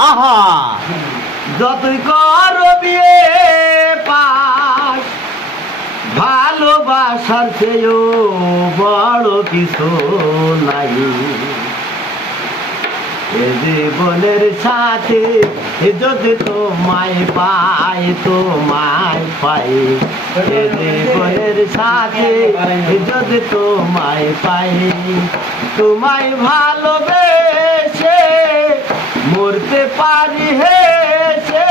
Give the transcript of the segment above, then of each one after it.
আহা যতই করো বিয়ে পাস ভালোবাসার চেয়েও বড় কিছু নাই এ জীবনের সাথে যদি তোমায় পাই তোমায় পাই এ জীবনের সাথে যদি তোমায় পাই তোমায় ভালোবেসে মরতে পারি হেসে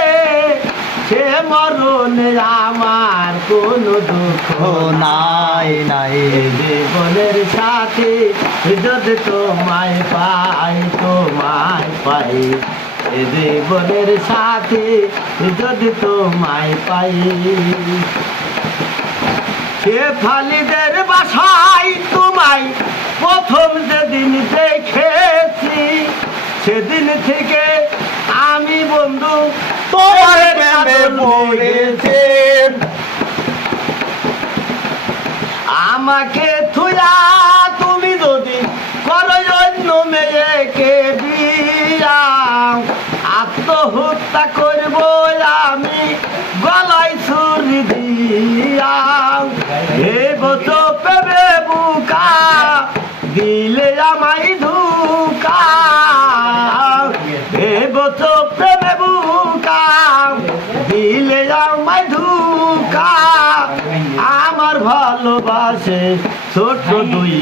সে মরণে আমার কোনো দুঃখ নাই নাই জীবনের সাথে যদি তোমায় পাই তোমায় পাই এ জীবনের সাথে যদি তোমায় পাই সে ফালিদের বাসায় তোমায় প্রথম যেদিন দেখেছি সেদিন থেকে আমি বন্ধু তোমার প্রেমে পড়েছে আমাকে থুয়া তুমি যদি করো অন্য মেয়েকে বিয়া আত্মহত্যা করব আমি গলায় ছুরি দিয়া হে বতো পেবে বুকা দিলে আমায় ধুকা হে বতো পেবে বুকা দিলে আমায় ধুকা আমার ভালোবাসে ছোট দুই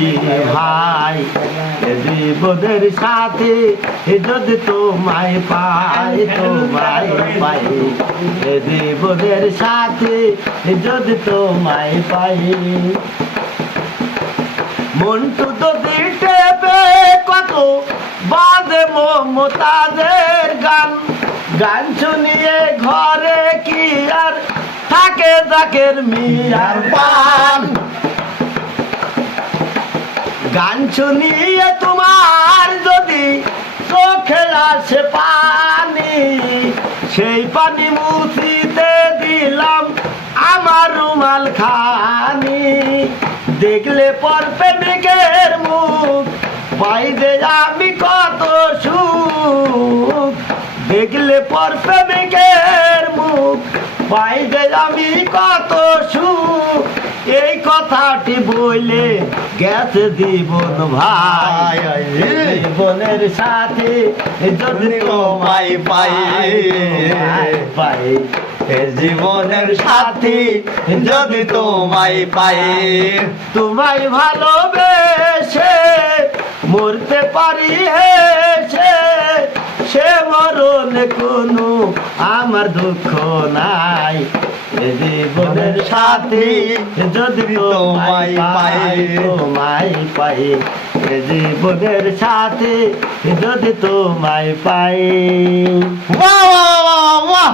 ভাই জীবনের সাথে যদি তোমায় পাই তোমায় পাই জীবনের সাথে যদি তোমায় পাই মন্টু যদি টেপে কত বাজে মমতাজের গান গান শুনিয়ে ঘরে কি আর থাকে জাকের মিয়ার পান গান শুনিয়ে তোমার যদি চোখে আসে পানি সেই পানি মুছিতে দিলাম আমার রুমাল খানি দেখলে পর প্রেমিকের মুখ পাই যে আমি কত সুখ দেখলে পর প্রেমিকের মুখ পাই যে আমি কত সুখ এই কথাটি বইলে গেছে জীবন ভাই জীবনের সাথে যদি তোমায় পাই পাই জীবনের সাথী যদি তোমায় পাই তোমায় ভালোবেসে মরতে পারি হেসে সে মরণে কোনো আমার দুঃখ নাই জীবনের সাথী যদি তোমায় পাই তোমায় পাই জীবনের সাথে যদি তোমায় পাই বাহ বাহ বাহ বাহ